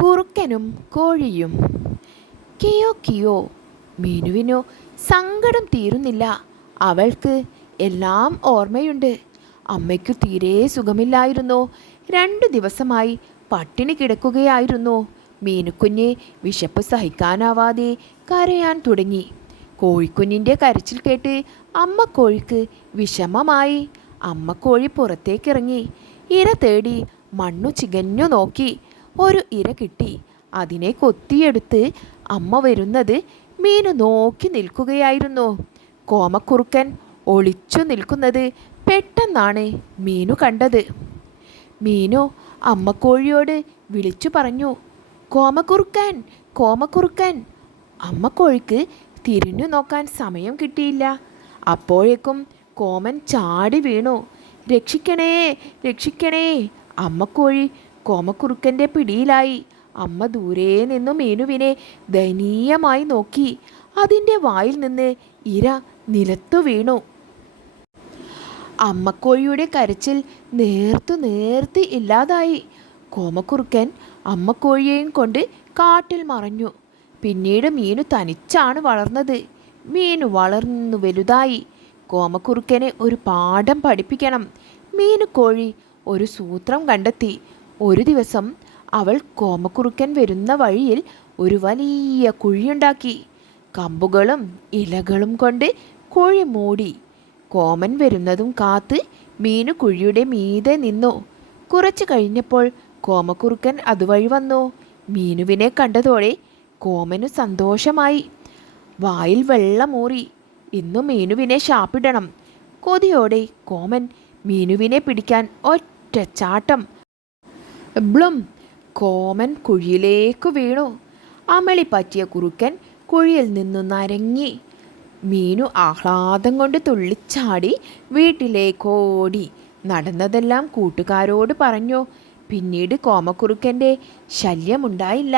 കുറുക്കനും കോഴിയും. കിയോ കിയോ. മീനുവിനു സങ്കടം തീരുന്നില്ല. അവൾക്ക് എല്ലാം ഓർമ്മയുണ്ട്. അമ്മയ്ക്കു തീരെ സുഖമില്ലായിരുന്നു. 2 ദിവസമായി പട്ടിണി കിടക്കുകയായിരുന്നു. മീനുക്കുഞ്ഞ് വിശപ്പ് സഹിക്കാനാവാതെ കരയാൻ തുടങ്ങി. കോഴിക്കുഞ്ഞിൻ്റെ കരച്ചിൽ കേട്ട് അമ്മക്കോഴിക്ക് വിഷമമായി. അമ്മക്കോഴി പുറത്തേക്കിറങ്ങി ഇര തേടി മണ്ണു ചികഞ്ഞു നോക്കി. ഒരു ഇര കിട്ടി. അതിനെ കൊത്തിയെടുത്ത് അമ്മ വരുന്നത് മീനു നോക്കി നിൽക്കുകയായിരുന്നു. കോമക്കുറുക്കൻ ഒളിച്ചു നിൽക്കുന്നത് പെട്ടെന്നാണ് മീനു കണ്ടത്. മീനു അമ്മക്കോഴിയോട് വിളിച്ചു പറഞ്ഞു, കോമക്കുറുക്കൻ, കോമക്കുറുക്കൻ. അമ്മക്കോഴിക്ക് തിരിഞ്ഞു നോക്കാൻ സമയം കിട്ടിയില്ല. അപ്പോഴേക്കും കോമൻ ചാടി വീണു. രക്ഷിക്കണേ, രക്ഷിക്കണേ. അമ്മക്കോഴി കോമക്കുറുക്കൻ്റെ പിടിയിലായി. അമ്മ ദൂരെ നിന്നു മീനുവിനെ ദയനീയമായി നോക്കി. അതിൻ്റെ വായിൽ നിന്ന് ഇര നിലത്തു വീണു. അമ്മക്കോഴിയുടെ കരച്ചിൽ നേർത്ത് ഇല്ലാതായി. കോമക്കുറുക്കൻ അമ്മക്കോഴിയെയും കൊണ്ട് കാട്ടിൽ മറഞ്ഞു. പിന്നീട് മീനു തനിച്ചാണ് വളർന്നത്. മീനു വളർന്നു വലുതായി. കോമക്കുറുക്കനെ ഒരു പാഠം പഠിപ്പിക്കണം. മീനുകോഴി ഒരു സൂത്രം കണ്ടെത്തി. ഒരു ദിവസം അവൾ കോമക്കുറുക്കൻ വരുന്ന വഴിയിൽ ഒരു വലിയ കുഴിയുണ്ടാക്കി. കമ്പുകളും ഇലകളും കൊണ്ട് കുഴി മൂടി. കോമൻ വരുന്നതും കാത്ത് മീനു കുഴിയുടെ മീതെ നിന്നു. കുറച്ചു കഴിഞ്ഞപ്പോൾ കോമക്കുറുക്കൻ അതുവഴി വന്നു. മീനുവിനെ കണ്ടതോടെ കോമനു സന്തോഷമായി. വായിൽ വെള്ളമൂറി. ഇന്നു മീനുവിനെ ശാപ്പിടണം. കൊതിയോടെ കോമൻ മീനുവിനെ പിടിക്കാൻ ഒറ്റ ചാട്ടം. ബ്ലും! കോമൻ കുഴിയിലേക്കു വീണു. അമളി പറ്റിയ കുറുക്കൻ കുഴിയിൽ നിന്നു നരങ്ങി. മീനു ആഹ്ലാദം കൊണ്ട് തുള്ളിച്ചാടി വീട്ടിലേക്കോടി. നടന്നതെല്ലാം കൂട്ടുകാരോട് പറഞ്ഞു. പിന്നീട് കോമക്കുറുക്കൻ്റെ ശല്യമുണ്ടായില്ല.